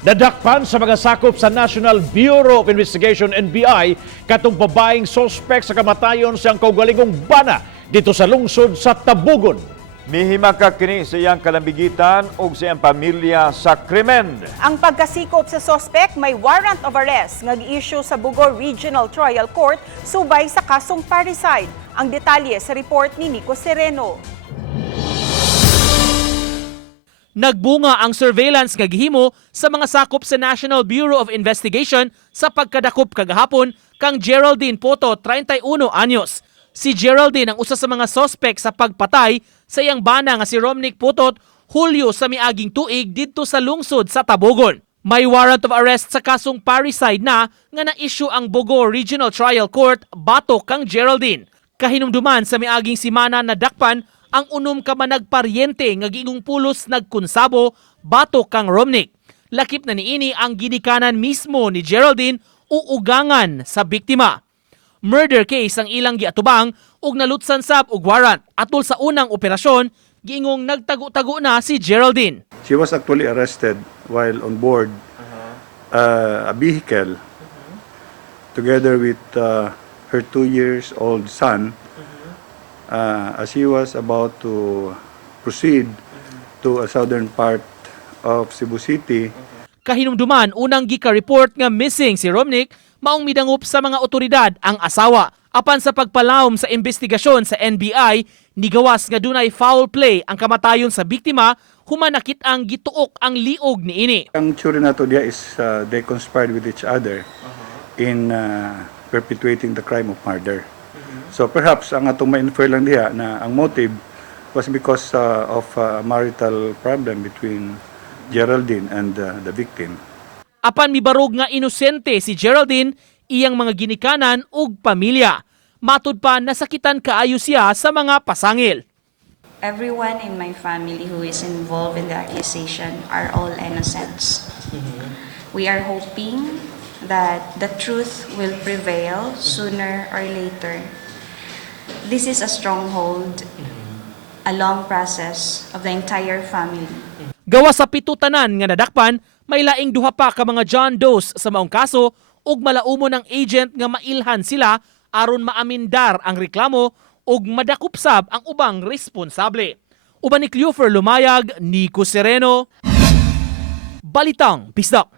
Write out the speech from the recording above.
Nadakpan sa mga sakop sa National Bureau of Investigation NBI katong babaeng sospek sa kamatayon siyang kaugalingong bana dito sa lungsod sa Tabugon. Mihimakak kini sa iyang kalambigitan o sa iyang pamilya sa krimen. Ang pagkasikop sa sospek may warrant of arrest nga gi-issue sa Bugor Regional Trial Court subay sa kasong parricide. Ang detalye sa report ni Nico Sereno. Nagbunga ang surveillance nga gihimo sa mga sakop sa National Bureau of Investigation sa pagkadakop kagahapon kang Geraldine Poto, 31 anyos. Si Geraldine ang usa sa mga suspect sa pagpatay sa iyang bana nga si Romnick Putot Hulyo sa miaging tuig didto sa lungsod sa Tabogon. May warrant of arrest sa kasong parricide na nga na-issue ang Bogor Regional Trial Court batok kang Geraldine. Kahinumduman sa miaging simana na dakpan ang unom ka managparyente nga giingong pulos nagkunsabo batok kang Romnick. Lakip na niini ang ginikanan mismo ni Geraldine uugangan sa biktima. Murder case ang ilang giatubang ug nalutsan sab og warrant atol sa unang operasyon giingong nagtago-tago na si Geraldine. She was actually arrested while on board a vehicle together with her 2-year-old son as he was about to proceed to a southern part of Cebu City. Kahinumduman unang gika-report nga missing si Romnick maong midangup sa mga otoridad ang asawa. Apan sa pagpalawom sa investigasyon sa NBI, nigawas nga dunay foul play ang kamatayon sa biktima humanakit ang gituok ang liog niini. Ang tsuri nato diya is they conspired with each other in perpetuating the crime of murder. So perhaps ang atong ma-infer lang diya na ang motive was because of a marital problem between Geraldine and the victim. Apan mibarog nga inosente si Geraldine, iyang mga ginikanan ug pamilya. Matud pa nasakitan kaayo siya sa mga pasangil. Everyone in my family who is involved in the accusation are all innocents. We are hoping that the truth will prevail sooner or later. This is a stronghold, a long process of the entire family. Gawa sa pitutanan nga nadakpan, may laing duha pa ka mga John Does sa maong kaso ug malaumo ng agent nga mailhan sila aron maamindar ang reklamo ug madakupsab ang ubang responsable. Uban ni Cleofer Lumayag, Nico Sereno, Balitang Bisdak.